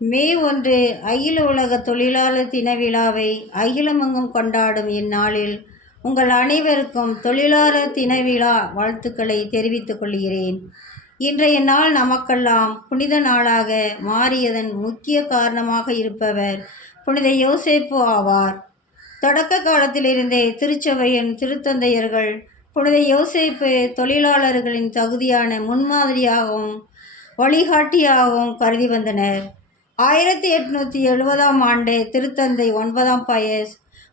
மே 1 அகில உலக தொழிலாளர் தின விழாவை அகிலமெங்கும் கொண்டாடும் இந்நாளில் உங்கள் அனைவருக்கும் தொழிலாளர் தின விழா வாழ்த்துக்களை தெரிவித்துக் கொள்கிறேன். இன்றைய நாள் நமக்கெல்லாம் புனித நாளாக மாறியதன் முக்கிய காரணமாக இருப்பவர் புனித யோசேப்பு ஆவார். தொடக்க காலத்திலிருந்தே திருச்சபையின் திருத்தந்தையர்கள் புனித யோசேப்பு தொழிலாளர்களின் தகுதியான முன்மாதிரியாகவும் வழிகாட்டியாகவும் கருதி வந்தனர். 1870ஆம் ஆண்டு திருத்தந்தை 9ஆம் பயஸ்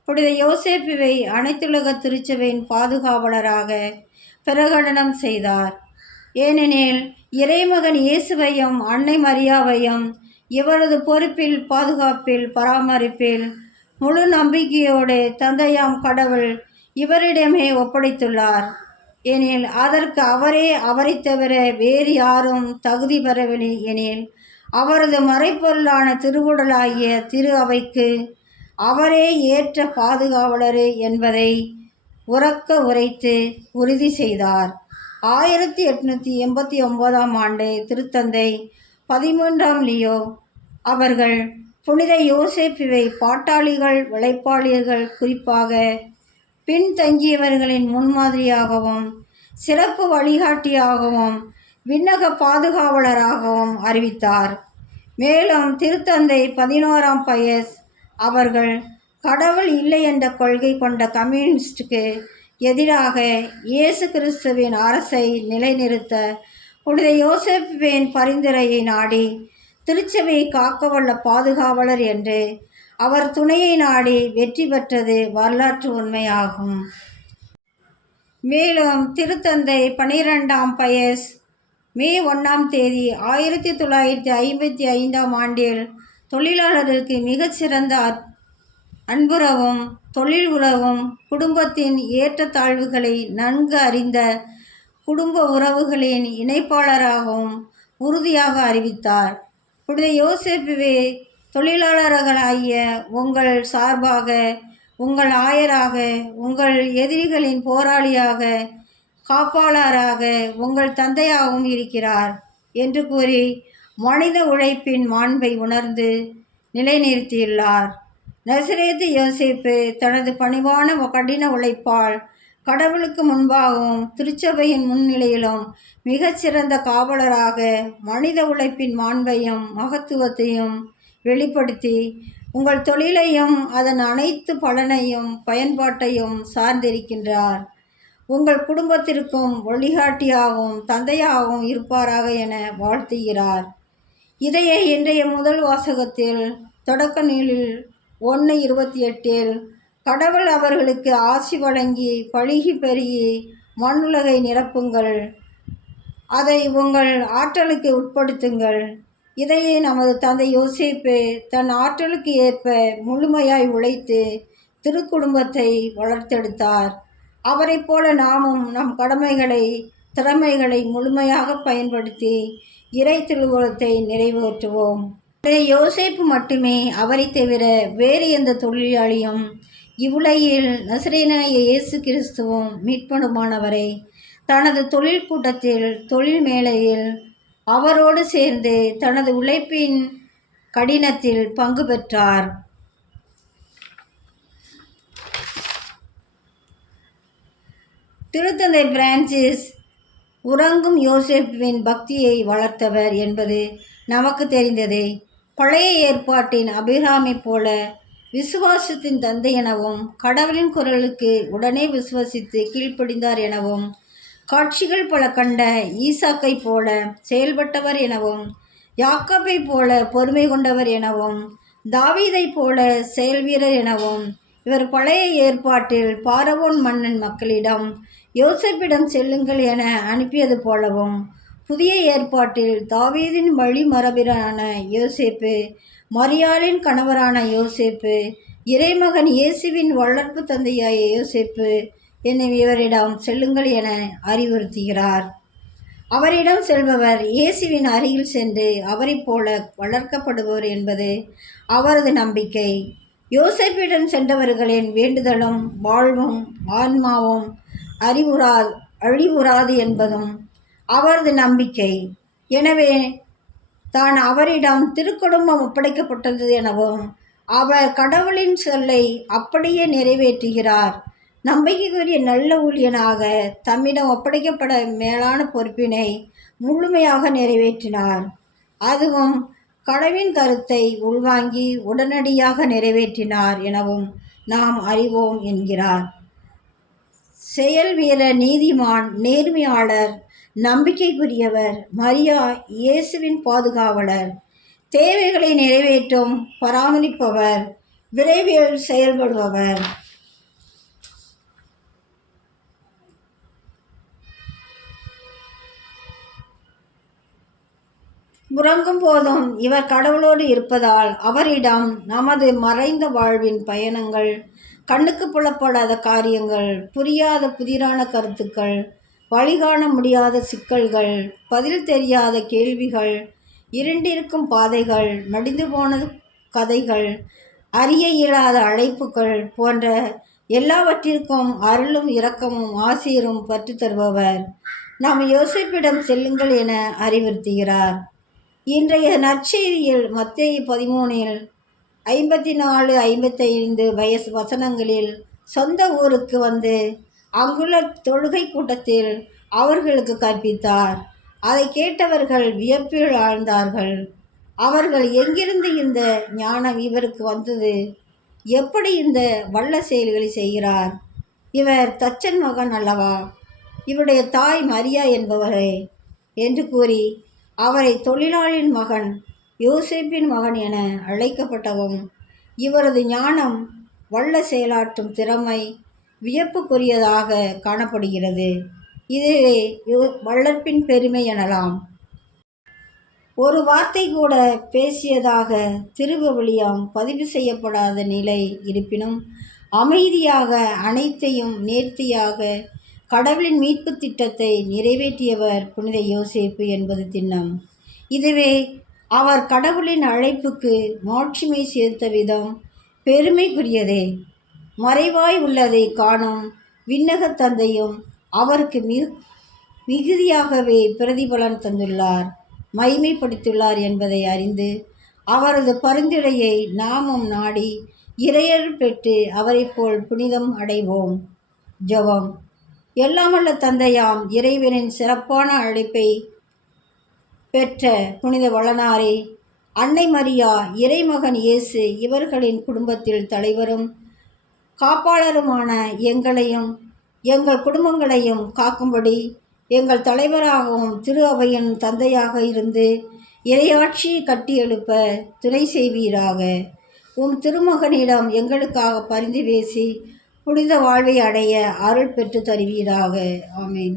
புனித யோசேப்புவை அனைத்துலக திருச்சபையின் பாதுகாவலராக பிரகடனம் செய்தார். ஏனெனில் இறைமகன் இயேசுவையும் அன்னை மரியாவையும் இவரது பொறுப்பில், பாதுகாப்பில், பராமரிப்பில் முழு நம்பிக்கையோடு தந்தையாம் கடவுள் இவரிடமே ஒப்படைத்துள்ளார். எனில் அதற்கு அவரை தவிர வேறு யாரும் தகுதி பெறவில்லை எனில் அவரது மறைப்பொருளான திருவுடலாகிய திரு அவைக்கு அவரே ஏற்ற பாதுகாவலர் என்பதை உரக்க உரைத்து உறுதி செய்தார். 1889ஆம் ஆண்டு திருத்தந்தை 13ஆம் லியோ அவர்கள் புனித யோசேப்புவை பாட்டாளிகள், உழைப்பாளிர்கள், குறிப்பாக பின்தங்கியவர்களின் முன்மாதிரியாகவும் சிறப்பு வழிகாட்டியாகவும் விண்ணக பாதுகாவலராகவும் அறிவித்தார். மேலும் திருத்தந்தை 11ஆம் பயஸ் அவர்கள் கடவுள் இல்லை என்ற கொள்கை கொண்ட கம்யூனிஸ்டுக்கு எதிராக இயேசு கிறிஸ்துவின் அரசை நிலைநிறுத்த புனித யோசேப்புவின் பரிந்துரையை நாடி திருச்சபையை காக்கவல்ல பாதுகாவலர் என்று அவர் துணையை நாடி வெற்றி பெற்றது வரலாற்று உண்மையாகும். மேலும் திருத்தந்தை 12ஆம் பயஸ் மே 1ஆம் தேதி 1955ஆம் ஆண்டில் தொழிலாளருக்கு மிகச்சிறந்த அன்புறவும் தொழில் உறவும் குடும்பத்தின் ஏற்றத்தாழ்வுகளை நன்கு அறிந்த குடும்ப உறவுகளின் இணைப்பாளராகவும் உறுதியாக அறிவித்தார். புனித யோசேப்புவே தொழிலாளர்களாகிய உங்கள் சார்பாக, உங்கள் ஆயராக, உங்கள் எதிரிகளின் போராளியாக, காப்பாளராக, உங்கள் தந்தையாகவும் இருக்கிறார் என்று கூறி மனித உழைப்பின் மாண்பை உணர்ந்து நிலைநிறுத்தியுள்ளார். நசரேத்து யோசேப்பு தனது பணிவான கடின உழைப்பால் கடவுளுக்கு முன்பாகவும் திருச்சபையின் முன்னிலையிலும் மிகச்சிறந்த காவலராக மனித உழைப்பின் மாண்பையும் மகத்துவத்தையும் வெளிப்படுத்தி உங்கள் தொழிலையும் அதன் அனைத்து பலனையும் பயன்பாட்டையும் சார்ந்திருக்கின்றார். உங்கள் குடும்பத்திற்கும் வழிகாட்டியாகவும் தந்தையாகவும் இருப்பாராக என வாழ்த்துகிறார். இதையே இன்றைய முதல் வாசகத்தில் தொடக்க நூலில் 1:28 கடவுள் அவர்களுக்கு ஆசி வழங்கி பழுகி பெருகி மண்ணுலகை நிரப்புங்கள், அதை உங்கள் ஆற்றலுக்கு உட்படுத்துங்கள். இதையே நமது தந்தை யோசேப்பு தன் ஆற்றலுக்கு ஏற்ப முழுமையாய் உழைத்து திருக்குடும்பத்தை வளர்த்தெடுத்தார். அவரை போல நாமும் நம் கடமைகளை, திறமைகளை முழுமையாக பயன்படுத்தி இறை திருவுளத்தை நிறைவேற்றுவோம். யோசேப்பு மட்டுமே அவரை தவிர வேறு எந்த தொழிலாளியும் இவ்வுலகில் நசரேயனாகிய இயேசு கிறிஸ்துவும் மீட்பனுமானவரை தனது தொழில் கூட்டத்தில், தொழில் மேலையில் அவரோடு சேர்ந்து தனது உழைப்பின் கடினத்தில் பங்கு பெற்றார். திருத்தந்தை பிரான்சிஸ் உறங்கும் யோசேப்புவின் பக்தியை வளர்த்தவர் என்பது நமக்கு தெரிந்ததே. பழைய ஏற்பாட்டின் ஆபிரகாமைப் போல விசுவாசத்தின் தந்தை எனவும், கடவுளின் குரலுக்கு உடனே விசுவாசித்து கீழ்ப்படிந்தார் எனவும், காட்சிகள் பல கண்ட ஈசாக்கை போல செயல்பட்டவர் எனவும், யாக்கோபை போல பொறுமை கொண்டவர் எனவும், தாவீதை போல செயல்வீரர் எனவும், இவர் பழைய ஏற்பாட்டில் பாரவோன் மன்னன் மக்களிடம் யோசேப்பிடம் செல்லுங்கள் என அனுப்பியது போலவும், புதிய ஏற்பாட்டில் தாவீதின் வழிமரபினரான யோசேப்பு, மரியாளின் கணவரான யோசேப்பு, இறைமகன் இயேசுவின் வளர்ப்பு தந்தையாய யோசேப்பு என்னும் இவரிடம் செல்லுங்கள் என அறிவுறுத்துகிறார். அவரிடம் செல்பவர் இயேசுவின் அருகில் சென்று அவரை போல வளர்க்கப்படுபவர் என்பது அவரது நம்பிக்கை. யோசேப்பிடம் சென்றவர்களின் வேண்டுதலும் வாழ்வும் ஆன்மாவும் அழிவுறாது என்பதும் அவரது நம்பிக்கை. எனவே தான் அவரிடம் திருக்குடும்பம் ஒப்படைக்கப்பட்டது எனவும் அவர் கடவுளின் சொல்லை அப்படியே நிறைவேற்றுகிறார். நம்பிக்கைக்குரிய நல்ல ஊழியனாக தம்மிடம் ஒப்படைக்கப்பட மேலான பொறுப்பினை முழுமையாக நிறைவேற்றினார். அதுவும் கடவுளின் கருத்தை உள்வாங்கி உடனடியாக நிறைவேற்றினார் எனவும் நாம் அறிவோம் என்கிறார். செயல் வீரர், நீதிமான், நேர்மையாளர், நம்பிக்கைக்குரியவர், மரியா இயேசுவின் பாதுகாவலர், தேவைகளை நிறைவேற்றும் பராமரிப்பவர், விரைவில் செயல்படுபவர். உறங்கும் போதும் இவர் கடவுளோடு இருப்பதால் அவரிடம் நமது மறைந்த வாழ்வின் பயணங்கள், கண்ணுக்கு புலப்படாத காரியங்கள், புரியாத புதிரான கருத்துக்கள், வழிகாண முடியாத சிக்கல்கள், பதில் தெரியாத கேள்விகள், இருண்டிருக்கும் பாதைகள், மடிந்து போன கதைகள், அறிய இயலாத அழைப்புகள் போன்ற எல்லாவற்றிற்கும் அருளும் இரக்கமும் ஆசீரும் பற்று தருபவர் நாம் யோசேப்பிடம் செல்லுங்கள் என அறிவுறுத்துகிறார். இன்றைய நற்செய்தியில் மத்தேயு 13 54-55 வசனங்களில் சொந்த ஊருக்கு வந்து அங்குள்ள தொழுகை கூட்டத்தில் அவர்களுக்கு கற்பித்தார். அதை கேட்டவர்கள் வியப்பில் ஆழ்ந்தார்கள். அவர்கள் எங்கிருந்து இந்த ஞானம் இவருக்கு வந்தது? எப்படி இந்த வல்ல செயல்களை செய்கிறார்? இவர் தச்சன் மகன் அல்லவா? இவருடைய தாய் மரியா என்பவரே என்று கூறி அவரை தொழிலாளியின் மகன், யோசேப்பின் மகன் என அழைக்கப்பட்டவும் இவரது ஞானம், வல்ல செயலாற்றும் திறமை வியப்புக்குரியதாக காணப்படுகிறது. இதுவே வளர்ப்பின் பெருமை எனலாம். ஒரு வார்த்தை கூட பேசியதாக திருவிவிலியம் பதிவு செய்யப்படாத நிலை இருப்பினும் அமைதியாக அனைத்தையும் நேர்த்தியாக கடவுளின் மீட்பு திட்டத்தை நிறைவேற்றியவர் புனித யோசேப்பு என்பது திண்ணம். இதுவே அவர் கடவுளின் அழைப்புக்கு மாட்சிமை சேர்த்த விதம் பெருமைக்குரியதே. மறைவாய் உள்ளதை காணும் விண்ணகத் தந்தையும் அவருக்கு மிகுதியாகவே பிரதிபலன் தந்துள்ளார், மகிமைப்படுத்தியுள்ளார் என்பதை அறிந்து அவரது பரிந்துரையை நாமும் நாடி இறையருள் பெற்று அவரை போல் புனிதம் அடைவோம். ஜெபம். எல்லாமல்ல தந்தையாம் இறைவனின் சிறப்பான அழைப்பை பெற்ற புனித வளனாரே, அன்னை மரியா, இறைமகன் இயேசு இவர்களின் குடும்பத்தில் தலைவரும் காப்பாளருமான எங்களையும் எங்கள் குடும்பங்களையும் காக்கும்படி எங்கள் தலைவராகவும் திரு அவையின் தந்தையாக இருந்து இறையாட்சியை கட்டியெழுப்ப துணை செய்வீராக. உம் திருமகனிடம் எங்களுக்காக பரிந்து பேசி புனித வாழ்வை அடைய அருள் பெற்று தருவீராக. ஆமீன்.